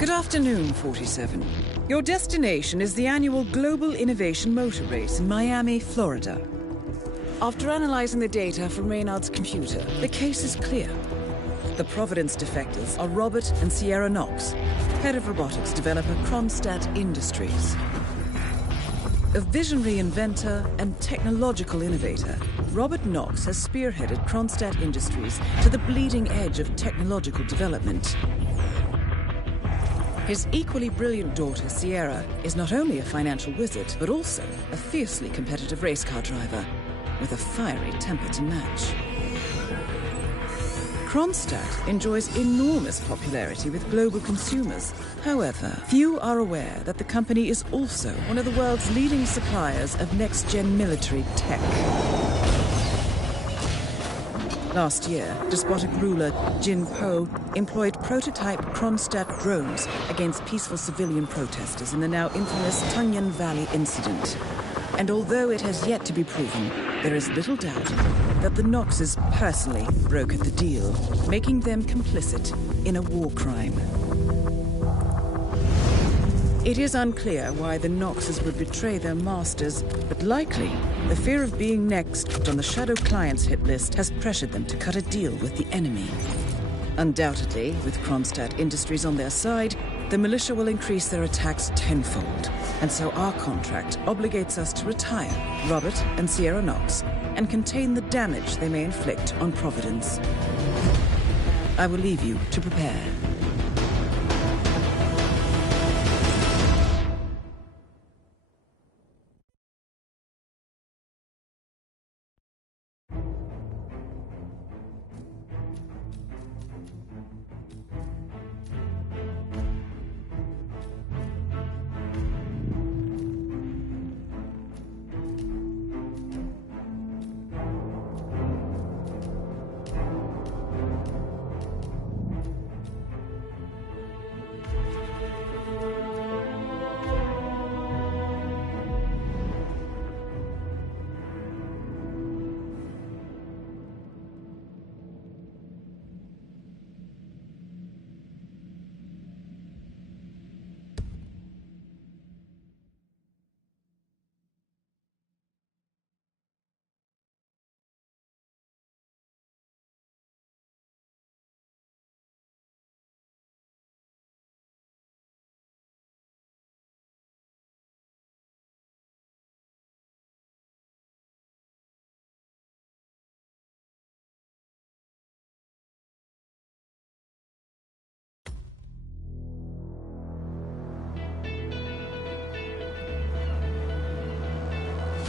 Good afternoon, 47. Your destination is the annual Global Innovation Motor Race in Miami, Florida. After analyzing the data from Reynard's computer, the case is clear. The Providence defectors are Robert and Sierra Knox, head of robotics developer Kronstadt Industries. A visionary inventor and technological innovator, Robert Knox has spearheaded Kronstadt Industries to the bleeding edge of technological development. His equally brilliant daughter, Sierra, is not only a financial wizard, but also a fiercely competitive race car driver, with a fiery temper to match. Kronstadt enjoys enormous popularity with global consumers. However, few are aware that the company is also one of the world's leading suppliers of next-gen military tech. Last year, despotic ruler Jin Po employed prototype Kronstadt drones against peaceful civilian protesters in the now infamous Tungan Valley incident. And although it has yet to be proven, there is little doubt that the Knoxes personally brokered the deal, making them complicit in a war crime. It is unclear why the Knoxes would betray their masters, but likely the fear of being next on the Shadow Clients hit list has pressured them to cut a deal with the enemy. Undoubtedly, with Kronstadt Industries on their side, the militia will increase their attacks tenfold. And so our contract obligates us to retire Robert and Sierra Knox and contain the damage they may inflict on Providence. I will leave you to prepare.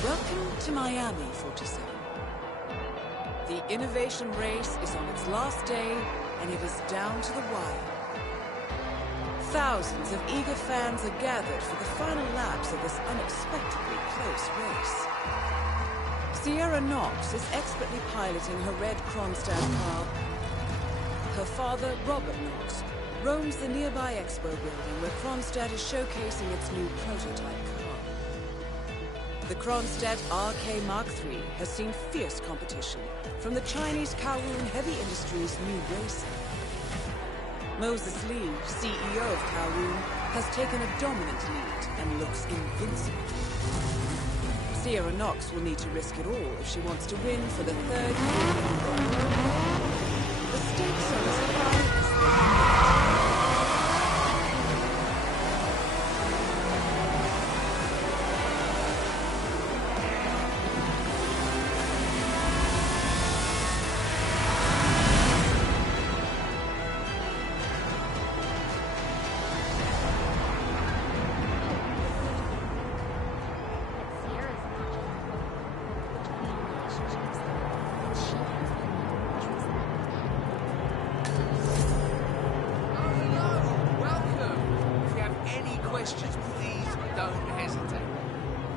Welcome to Miami, 47. The innovation race is on its last day, and it is down to the wire. Thousands of eager fans are gathered for the final laps of this unexpectedly close race. Sierra Knox is expertly piloting her red Kronstadt car. Her father, Robert Knox, roams the nearby expo building where Kronstadt is showcasing its new prototype car. The Kronstadt RK Mark III has seen fierce competition from the Chinese Kowloon Heavy Industries' new racer. Moses Lee, CEO of Kowloon, has taken a dominant lead and looks invincible. Sierra Knox will need to risk it all if she wants to win for the third year in a row. The stakes are as high as they can get.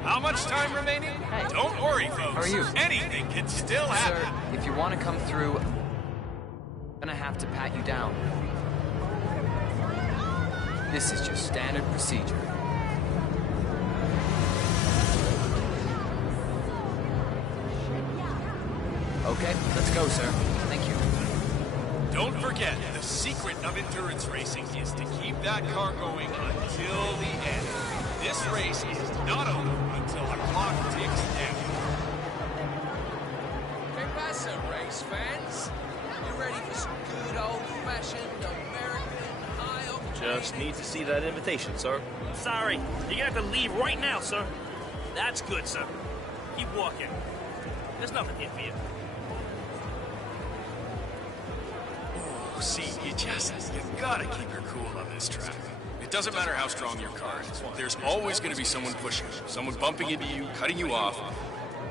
How much time remaining? Hey. Don't worry, folks. How are you? Anything can still happen. Sir, if you want to come through, I'm gonna have to pat you down. This is just standard procedure. Okay, let's go, sir. Thank you. Don't forget, the secret of endurance racing is to keep that car going until the end. This race is not over until the clock ticks down. ¿Qué pasa, race fans? You ready for some good old-fashioned American high-octane? Just need to see that invitation, sir. Sorry, you're gonna have to leave right now, sir. That's good, sir. Keep walking. There's nothing here for you. See, you gotta keep your cool on this track. It doesn't matter how strong your car is. There's always gonna be someone pushing you, someone bumping into you, cutting you off.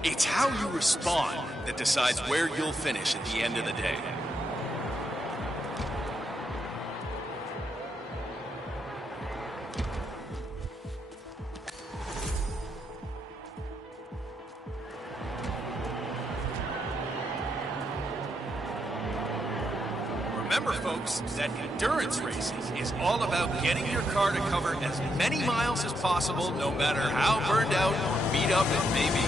It's how you respond that decides where you'll finish at the end of the day. Remember, folks, that endurance racing is all about getting your car to cover as many miles as possible, no matter how burned out or beat up it may be.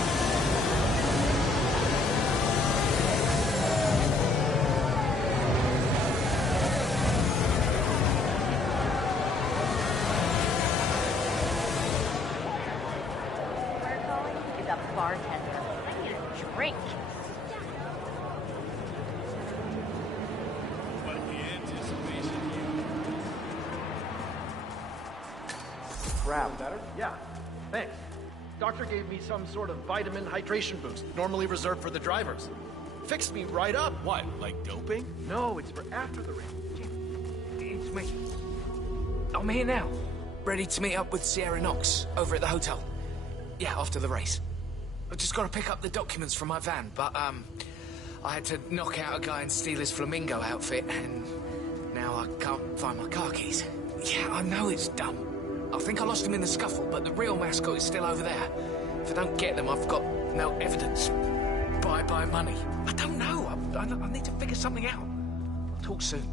We're calling is a bartender. I need a drink. Grab. Better? Yeah. Thanks. Doctor gave me some sort of vitamin hydration boost, normally reserved for the drivers. Fixed me right up. What, like doping? No, it's for after the race. It's me. I'm here now. Ready to meet up with Sierra Knox over at the hotel. Yeah, after the race. I've just got to pick up the documents from my van, but, I had to knock out a guy and steal his flamingo outfit, and now I can't find my car keys. Yeah, I know it's dumb. I think I lost them in the scuffle, but the real mascot is still over there. If I don't get them, I've got no evidence. Bye-bye money. I don't know. I need to figure something out. Talk soon.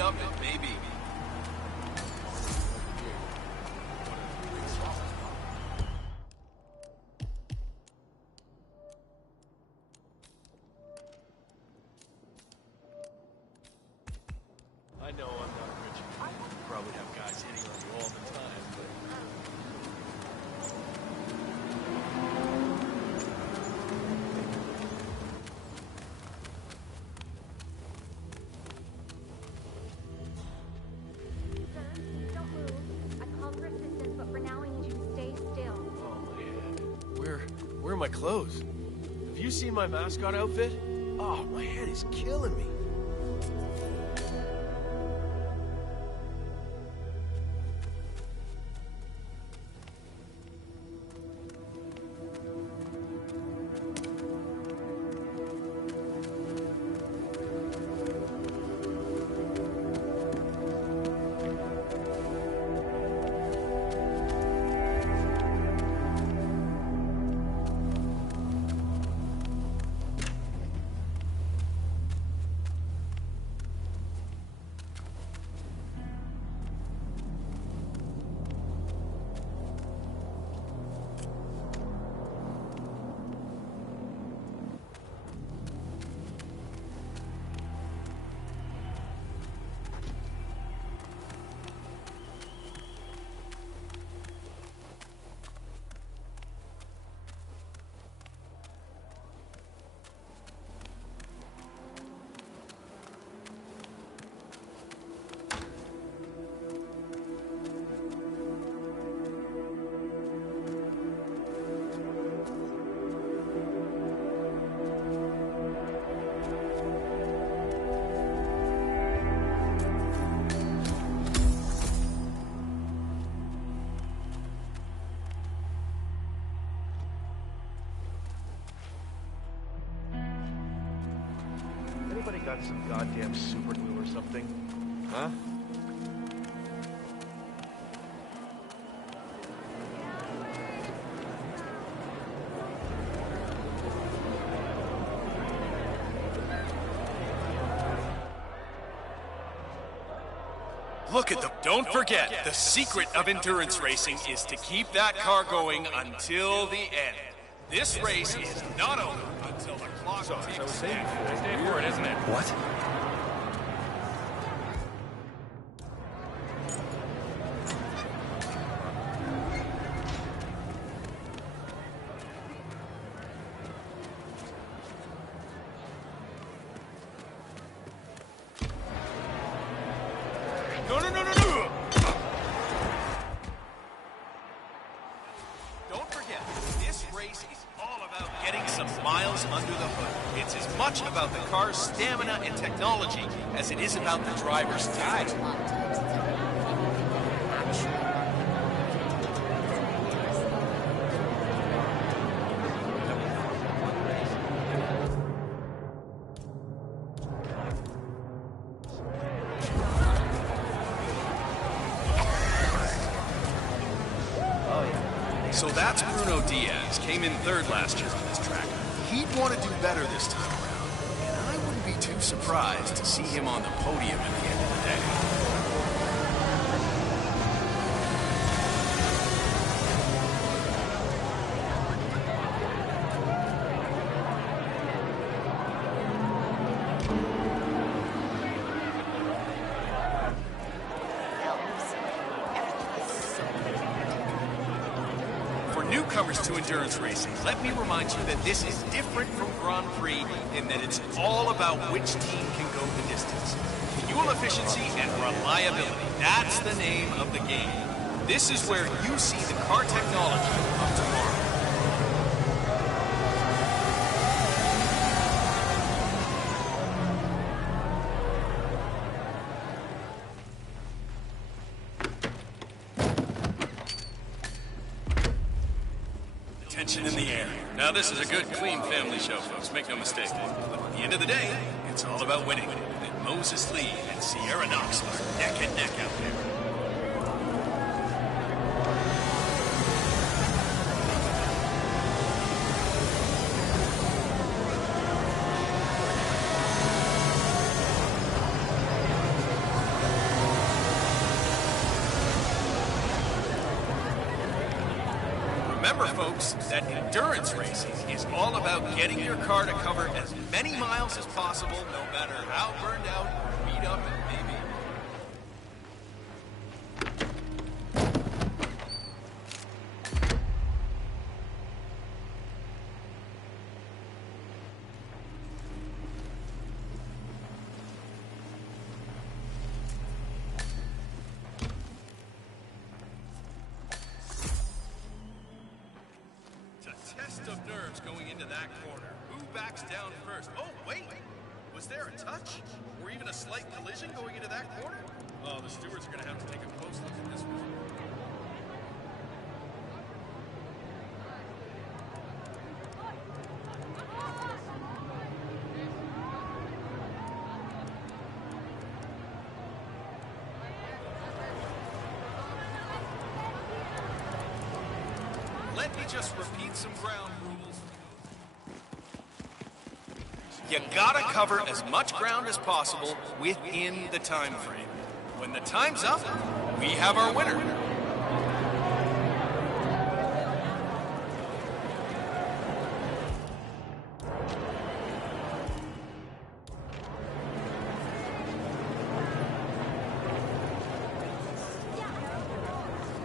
Up it may be. I know I'm not rich. Probably have guys hitting on you all the time, but... Where are my clothes? Have you seen my mascot outfit? Oh, my head is killing me. they got some goddamn super glue or something? Huh? Look at them. Don't forget, the secret of endurance racing is to keep that car going until the end. This race is not over until the clock ticks. Stay for it, isn't it? What? No, no, no, no, no! Don't forget, this race is all about getting some miles under the hood. It's as much about the car's stamina and technology as it is about the driver's talent. So that's Bruno Diaz, came in third last year on this track. He'd want to do better this time around, and I wouldn't be too surprised to see him on the podium at the end of the day. Newcomers to endurance racing, let me remind you that this is different from Grand Prix in that it's all about which team can go the distance. Fuel efficiency and reliability, that's the name of the game. This is where you see the car technology of tomorrow. Tension in the air. Now this is a good, clean family show, folks. Make no mistake. But at the end of the day, it's all about winning. And Moses Lee and Sierra Knox are neck and neck out there. Remember, folks, that endurance racing is all about getting your car to cover as many miles as possible, no matter how burned out or beat up it may be. Test of nerves going into that corner. Who backs down first? Oh, wait! Was there a touch? Or even a slight collision going into that corner? Oh, the stewards are going to have to take a close look at this one. Let me just repeat some ground rules. You gotta cover as much ground as possible within the time frame. When the time's up, we have our winner.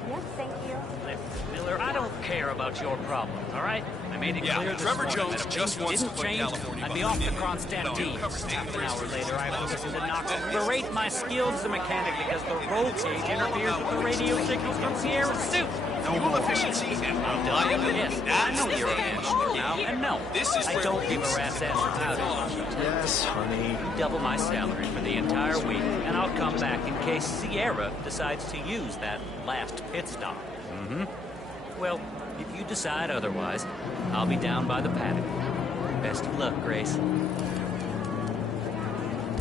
Yes, thank you. Miller, I don't care about your problems, all right? I made it clear this Trevor morning Jones that if just things wants to didn't put change, California I'd be off behind to him. Constantine. No, covers Half an the hour later, I have to listen to Knox Then- berate my skills as a mechanic because the roll cage interferes with the radio signals from Sierra's suit. Fuel efficiency and reliability. Yes, I That's know the you're a advantage. man now, and no, This is I where don't we give a use rat's the ass car about technology. it. Yes, honey. Double my salary for the entire week, and I'll come back in case Sierra decides to use that last pit stop. Well, if you decide otherwise, I'll be down by the paddock. Best of luck, Grace.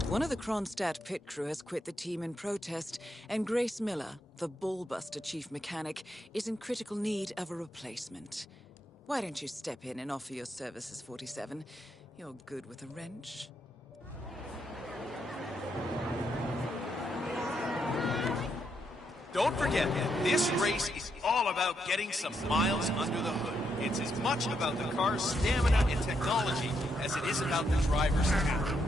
One of the Kronstadt pit crew has quit the team in protest, and Grace Miller, the ballbuster chief mechanic, is in critical need of a replacement. Why don't you step in and offer your services, 47? You're good with a wrench. Don't forget, this race is all about getting some miles under the hood. It's as much about the car's stamina and technology as it is about the driver's talent.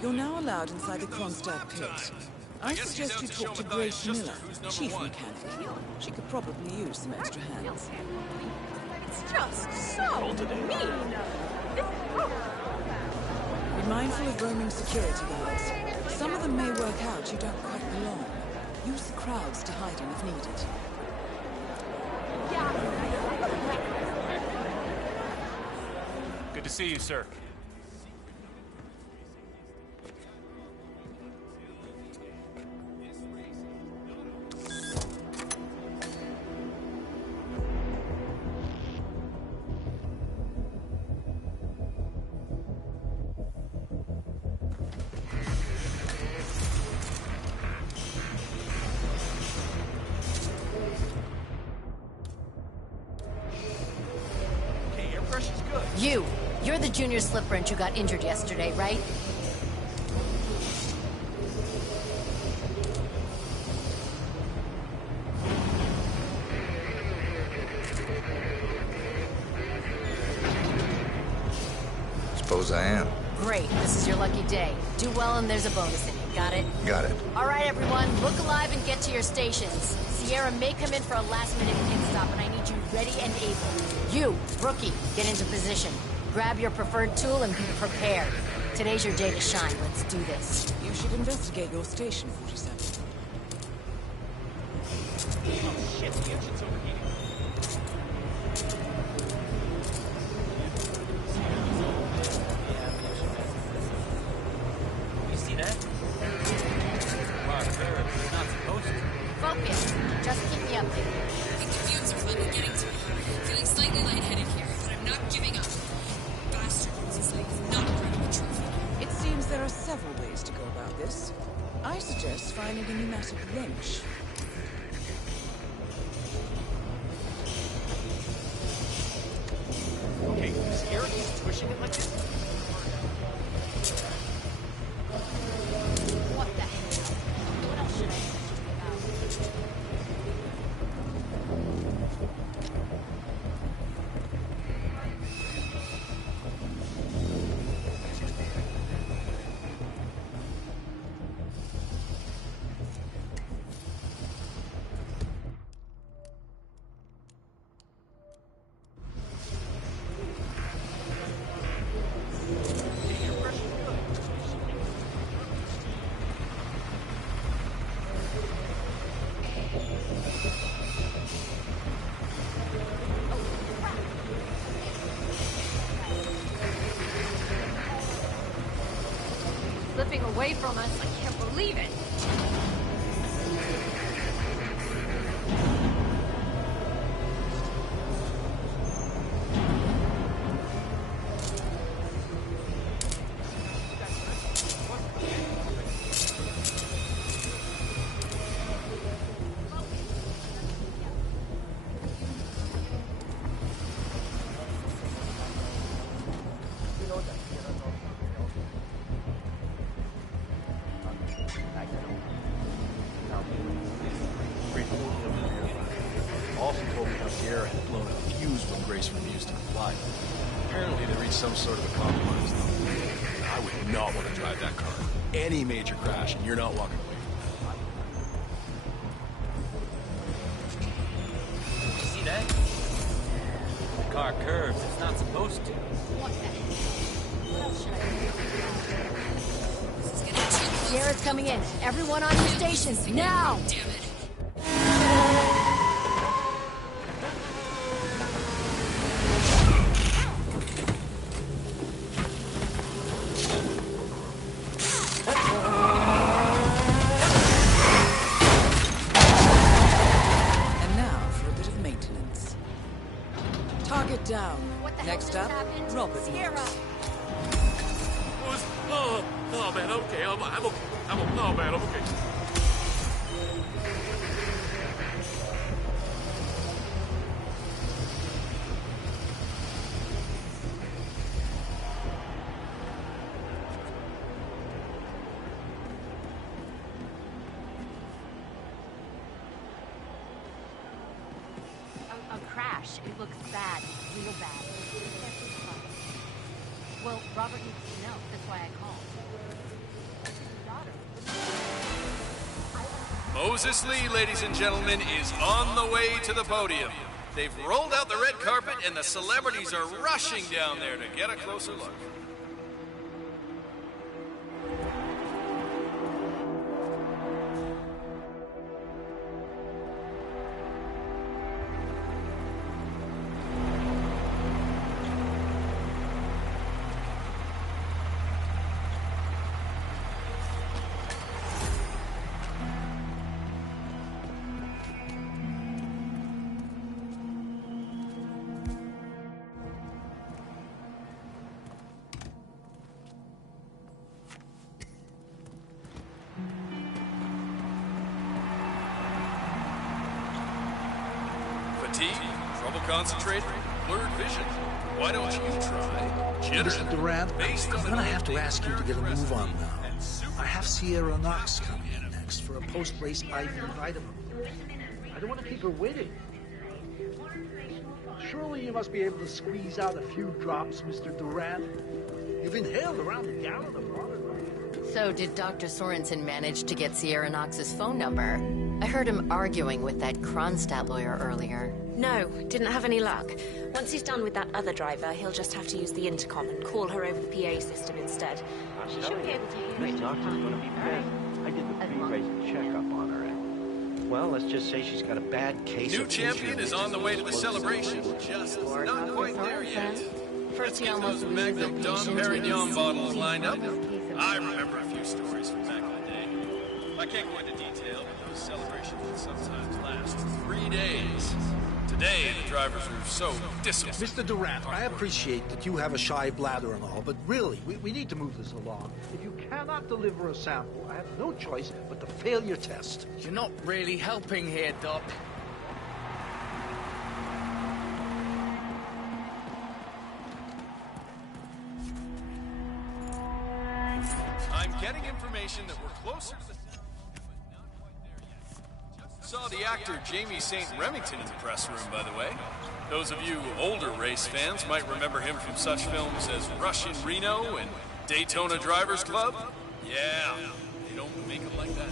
You're now allowed inside the Kronstadt pit. I suggest you talk to Grace Miller, chief mechanic. She could probably use some extra hands. It's just so mean. Be mindful of roaming security guards. Some of them may work out you don't quite belong. Use the crowds to hide in if needed. Good to see you, sir. You're the junior slip wrench who got injured yesterday, right? Suppose I am. Great, this is your lucky day. Do well and there's a bonus in it, got it? Got it. All right, everyone, look alive and get to your stations. Sierra may come in for a last-minute pit stop, and I need you ready and able. You, rookie, get into position. Grab your preferred tool and be prepared. Today's your day to shine. Let's do this. You should investigate your station, 47. Oh shit, the engine's overheating. You see that? It's not supposed to. Focus. Just keep me updated. I think the fumes are finally getting to me. Feeling slightly lightheaded here, but I'm not giving up. Bastard is like not running a trophy. It seems there are several ways to go about this. I suggest finding a pneumatic wrench. Okay, is Eric just pushing it like this? What the hell? What else should I say slipping away from us? I can't believe it. Also told me how Sierra had blown a fuse when Grace refused to comply. Apparently they reached some sort of a compromise, though. I would not want to drive that car. Any major crash, and you're not walking away from it. You see that? The car curves. It's not supposed to. What the hell? What else should I do? This is getting too close. Sierra's coming in. Everyone on your stations, now! Damn it. maintenance. Target down. What the Next hell up, just happened? Robert Sierra! Knox. Oh man, okay, I'm okay. Oh man, I'm okay. A crash. It looks bad. Real bad. Well, Robert needs to know. That's why I called. Moses Lee, ladies and gentlemen, is on the way to the podium. They've rolled out the red carpet and the celebrities are rushing down there to get a closer look. Fatigue, trouble concentrating, blurred vision. Why don't you try jitter? Mr. Durant, I'm gonna have to ask you to get a move on now. I have Sierra Knox coming in next for a post-race IV vitamin. I don't want to keep her waiting. Surely you must be able to squeeze out a few drops, Mr. Durant. You've inhaled around a gallon of water. So did Dr. Sorensen manage to get Sierra Knox's phone number? I heard him arguing with that Kronstadt lawyer earlier. No, didn't have any luck. Once he's done with that other driver, he'll just have to use the intercom and call her over the PA system instead. She should be able to hear This doctor's gonna be pissed. I did the pre-race checkup on her, and, well, let's just say she's got a bad case New of champion is on the way to the celebration. Just not quite there yet. Let's get those Magnum Dom Perignon bottles lined up. I remember a few stories from back in the day. I can't go into detail, but those celebrations would sometimes last 3 days. Today, the drivers are so disciplined. Mr. Durant, I appreciate that you have a shy bladder and all, but really, we need to move this along. If you cannot deliver a sample, I have no choice but to fail your test. You're not really helping here, Doc. I'm getting information that we're closer to the... but not quite there yet. Saw the actor Jamie St. Remington in the press room, by the way. Those of you older race fans might remember him from such films as Rush in Reno and Daytona Drivers Club. Yeah, they don't make them like that.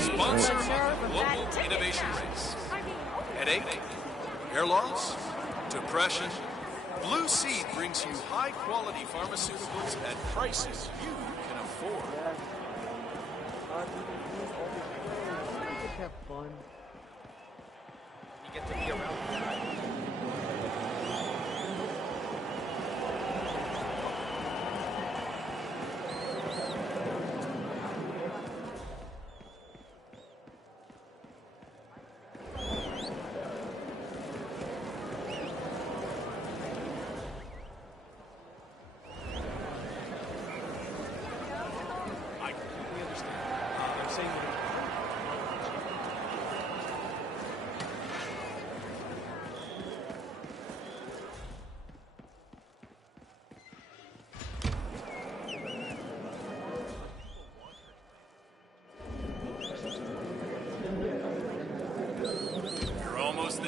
Sponsor of the Global Innovation Race. Headache, hair loss, depression. Blue Seed brings you high-quality pharmaceuticals at prices you can afford. Have fun. You get to be around.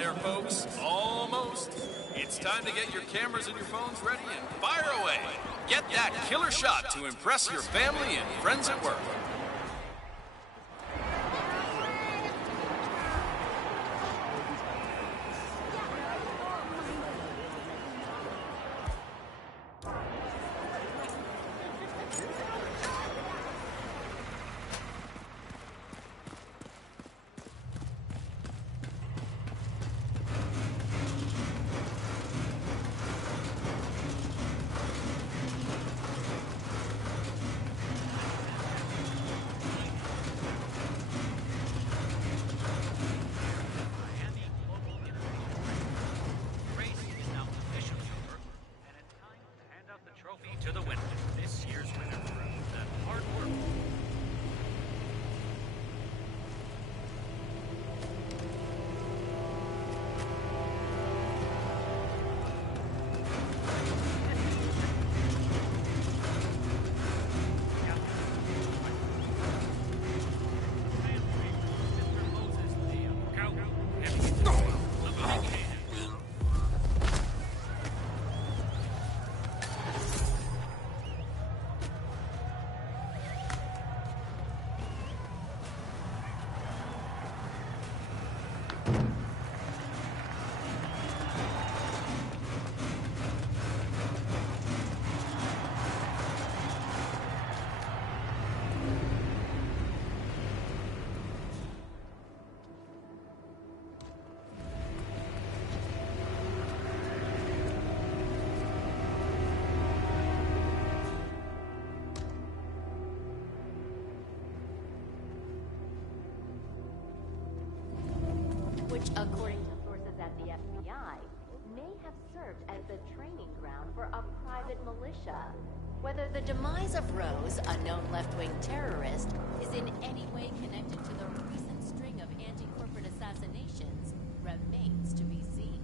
there, folks. Almost. It's time to get your cameras and your phones ready and fire away. Get that killer shot to impress your family and friends at work. To the winner, this year's winner, the hard work. Which, according to sources at the FBI, may have served as the training ground for a private militia. Whether the demise of Rose, a known left-wing terrorist, is in any way connected to the recent string of anti-corporate assassinations remains to be seen.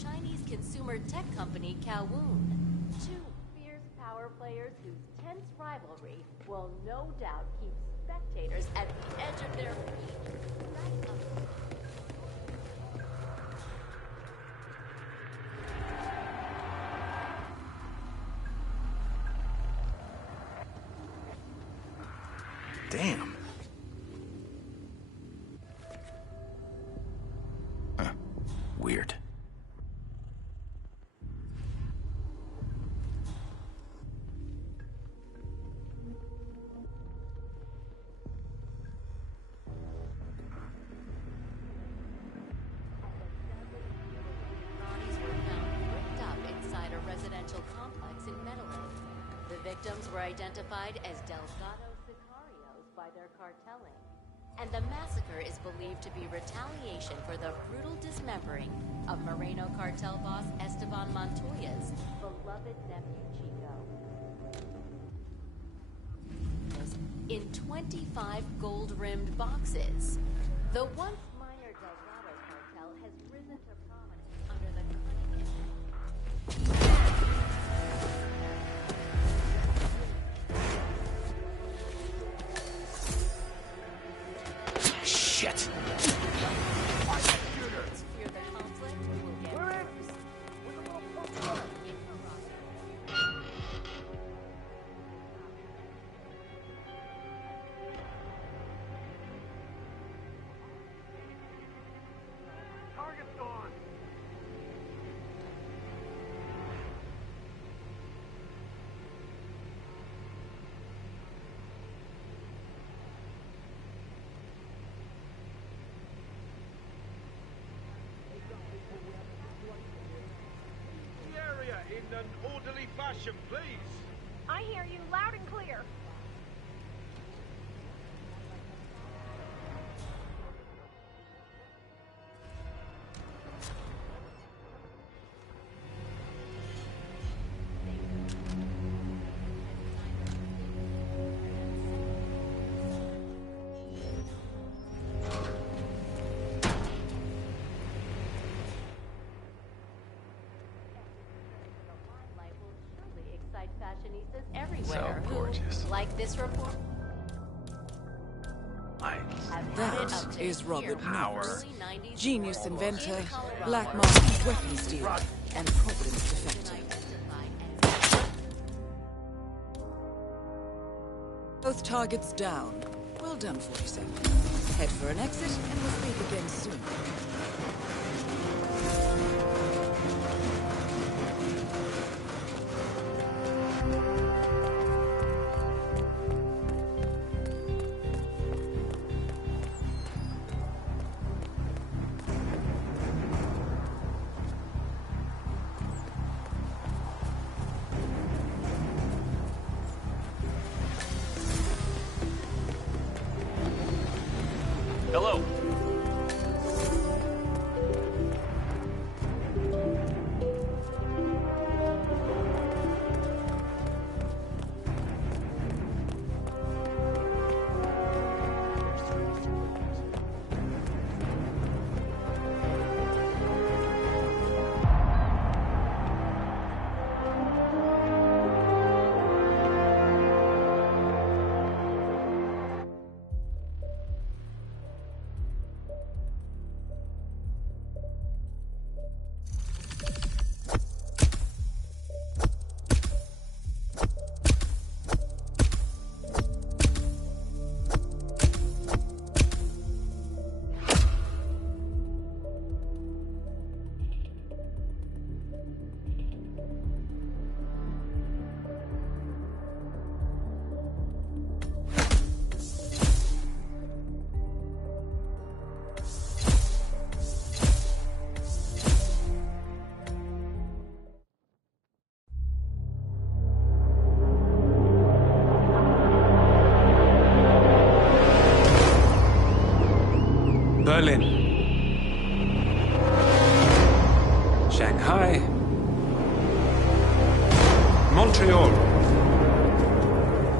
Chinese consumer tech company Kowloon. Two fierce power players whose tense rivalry will no doubt keep spectators at the edge of their seat. Damn. Huh. Weird. Victims were identified as Delgado sicarios by their cartelling, and the massacre is believed to be retaliation for the brutal dismembering of Moreno cartel boss Esteban Montoya's beloved nephew Chico. In 25 gold-rimmed boxes. The once minor Delgado cartel has risen to prominence under the cunning Shit! In an orderly fashion, please. I hear you loud and clear. audiences everywhere So gorgeous. who, like this report, That is Robert Knox, genius inventor, black market weapons dealer, and Providence defector. Both targets down. Well done, 47. Head for an exit, and we'll speak again soon. Hello. Berlin, Shanghai, Montreal.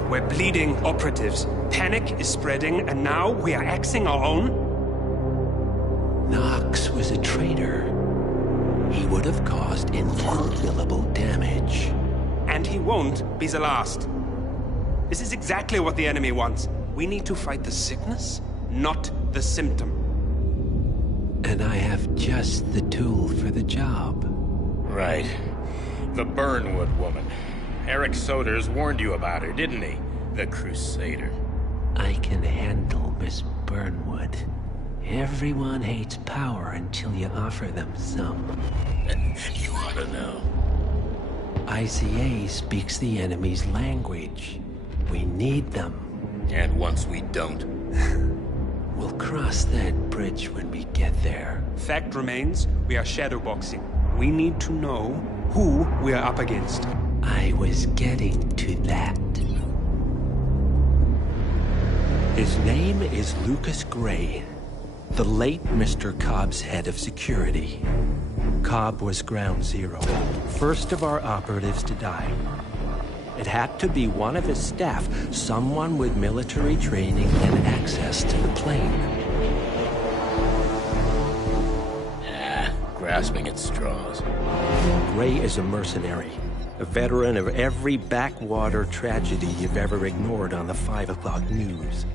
We're bleeding operatives. Panic is spreading, and now we are axing our own? Knox was a traitor. He would have caused incalculable damage. And he won't be the last. This is exactly what the enemy wants. We need to fight the sickness, not the symptom. And I have just the tool for the job. Right. The Burnwood woman. Eric Soders warned you about her, didn't he? The Crusader. I can handle Miss Burnwood. Everyone hates power until you offer them some. You ought to know. ICA speaks the enemy's language. We need them. And once we don't? We'll cross that bridge when we get there. Fact remains, we are shadowboxing. We need to know who we are up against. I was getting to that. His name is Lucas Gray, the late Mr. Cobb's head of security. Cobb was ground zero, first of our operatives to die. It had to be one of his staff, someone with military training and access to the plane. Grasping at straws. Gray is a mercenary, a veteran of every backwater tragedy you've ever ignored on the 5 o'clock news.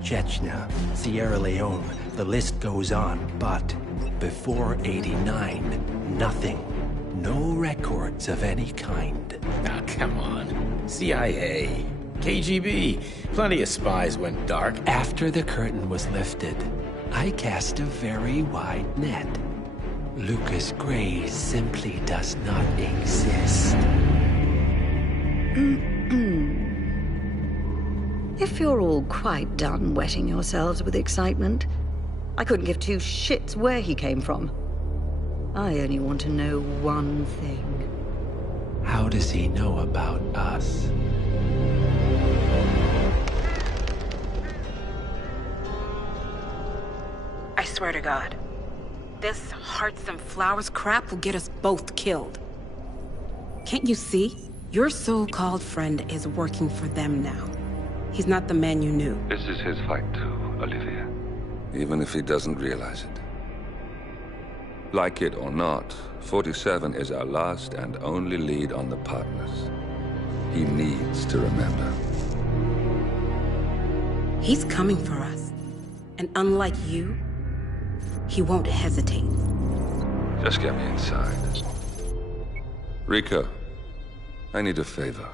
Chechnya, Sierra Leone, the list goes on, but before '89, nothing. No records of any kind. Now, come on. CIA, KGB, plenty of spies went dark. After the curtain was lifted, I cast a very wide net. Lucas Gray simply does not exist. If you're all quite done wetting yourselves with excitement, I couldn't give two shits where he came from. I only want to know one thing. How does he know about us? I swear to God, this hearts and flowers crap will get us both killed. Can't you see? Your so-called friend is working for them now. He's not the man you knew. This is his fight too, Olivia. Even if he doesn't realize it. Like it or not, 47 is our last and only lead on the partners. he needs to remember. He's coming for us. And unlike you, he won't hesitate. Just get me inside. Rico, I need a favor.